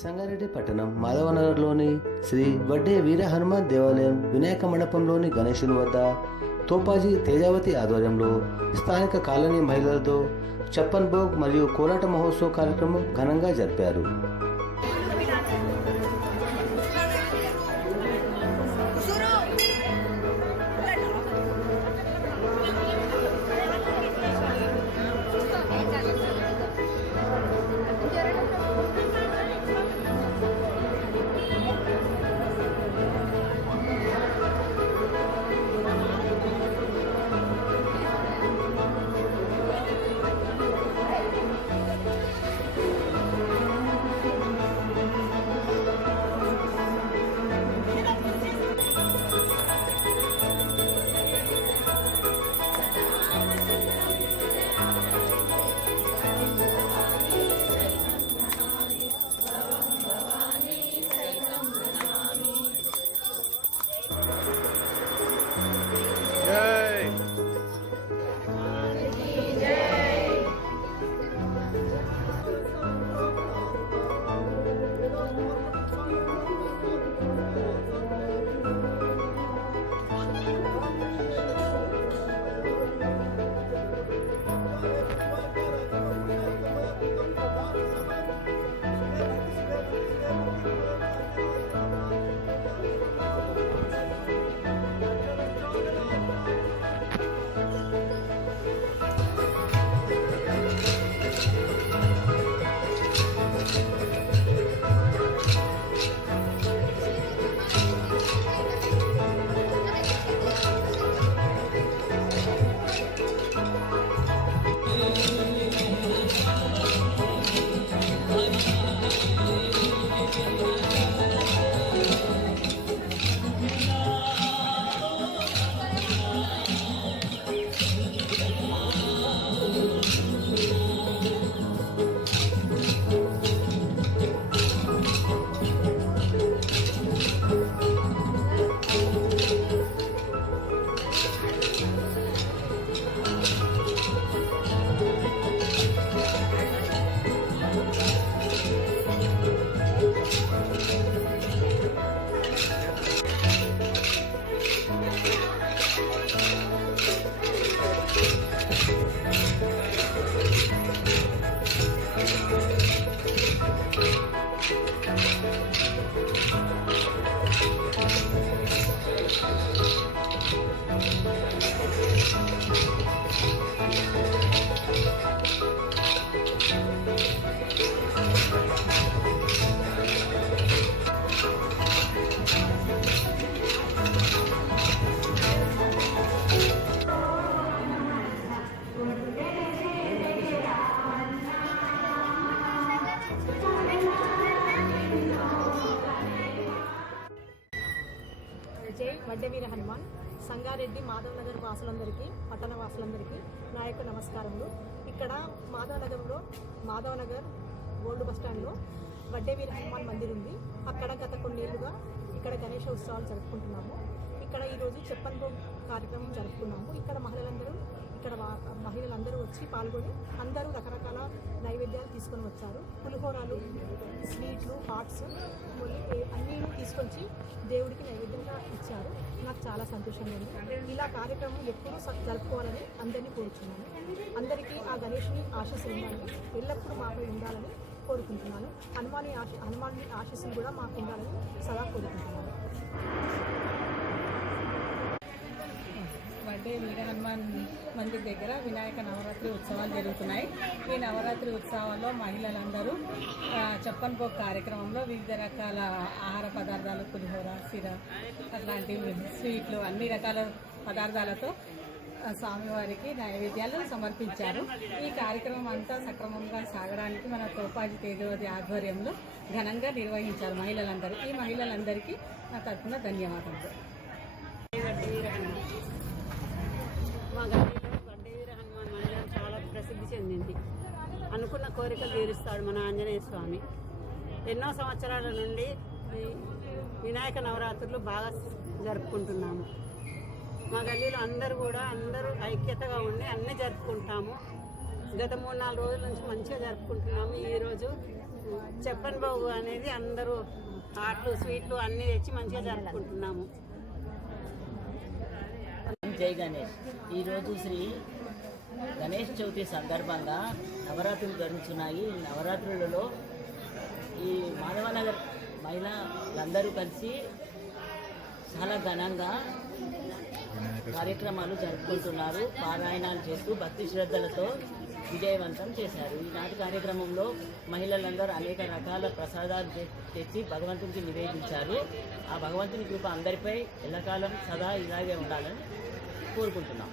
సంగారెడ్డి పట్టణం మాధవనగర్లోని శ్రీ వడ్డే వీర హనుమాన్ దేవాలయం వినాయక మండపంలోని గణేశుని వద్ద తోపాజీ తేజావతి ఆధ్వర్యంలో స్థానిక కాలనీ మహిళలతో చప్పన్ భోగ్ మరియు కోలాట మహోత్సవ కార్యక్రమం ఘనంగా జరిపారు. గడ్డవీర హనుమాన్ సంగారెడ్డి మాధవనగర్ వాసులందరికీ పట్టణ వాసులందరికీ నా యొక్క నమస్కారములు. ఇక్కడ మాధవనగర్లో మాధవనగర్ ఓల్డ్ బస్టాండ్లో వడ్డేవీర హనుమాన్ మందిర్ ఉంది. అక్కడ గత కొన్నేళ్ళుగా ఇక్కడ గణేష ఉత్సవాలు జరుపుకుంటున్నాము. ఇక్కడ ఈరోజు చెప్పన్ భోగ్ కార్యక్రమం జరుపుకున్నాము. ఇక్కడ మహిళలందరూ ఇక్కడ మహిళలందరూ వచ్చి పాల్గొని అందరూ రకరకాల నైవేద్యాలు తీసుకొని వచ్చారు. పులిహోరాలు స్వీట్లు హాట్స్ అన్నీ తీసుకొచ్చి దేవుడికి నైవేద్యంగా ఇచ్చారు. నాకు చాలా సంతోషంగా ఉంది. ఇలా కార్యక్రమం ఎప్పుడూ స- జరుపుకోవాలని అందరినీ కోరుచున్నాను. అందరికీ ఆ గణేష్ని ఆశీస్సులు ఉండాలని ఎల్లప్పుడూ మాపై ఉండాలని కోరుకుంటున్నాను. హనుమాని ఆశ హనుమాని ఆశీస్సులు కూడా మాకు ఉండాలని సదా కోరుకుంటున్నాను. అంటే వీర హనుమాన్ మందిర్ దగ్గర వినాయక నవరాత్రి ఉత్సవాలు జరుగుతున్నాయి. ఈ నవరాత్రి ఉత్సవాల్లో మహిళలందరూ ఆ, కార్యక్రమంలో వివిధ రకాల ఆహార పదార్థాలు పులిహోర సిర అట్లాంటివి స్వీట్లు అన్ని రకాల పదార్థాలతో స్వామివారికి నైవేద్యాలు సమర్పించారు. ఈ కార్యక్రమం అంతా సక్రమంగా సాగడానికి మన తోపాజి తేజవతి ఆధ్వర్యంలో ఘనంగా నిర్వహించారు మహిళలందరూ. ఈ మహిళలందరికీ నా తరఫున ధన్యవాదాలు మా గల్లీలో వడ్డేవీర హనుమాన్ మందిరం చాలా ప్రసిద్ధి చెందింది. అనుకున్న కోరికలు తీరుస్తాడు మన ఆంజనేయ స్వామి. ఎన్నో సంవత్సరాల నుండి వినాయక నవరాత్రులు బాగా జరుపుకుంటున్నాము. మా గల్లీలో అందరూ కూడా అందరూ ఐక్యతగా ఉండి అన్నీ జరుపుకుంటాము. గత మూడు నాలుగు రోజుల నుంచి మంచిగా జరుపుకుంటున్నాము. ఈరోజు చెప్పని బాబు అనేది అందరూ ఆటలు స్వీట్లు అన్నీ తెచ్చి మంచిగా జరుపుకుంటున్నాము. జై గణేష్. ఈరోజు శ్రీ గణేష్ చవితి సందర్భంగా నవరాత్రులు జరుగుతున్నాయి. ఈ నవరాత్రులలో ఈ మాధవనగర్ మహిళలందరూ కలిసి చాలా ఘనంగా కార్యక్రమాలు జరుపుకుంటున్నారు. పారాయణాలు చేస్తూ భక్తి శ్రద్ధలతో విజయవంతం చేశారు. ఈనాటి కార్యక్రమంలో మహిళలందరూ అనేక రకాల ప్రసాదాలు తెచ్చి భగవంతునికి నివేదించారు. ఆ భగవంతుని కృప అందరిపై ఎల్లకాలం సదా ఇలాగే ఉండాలని కోరుకుంటున్నాం.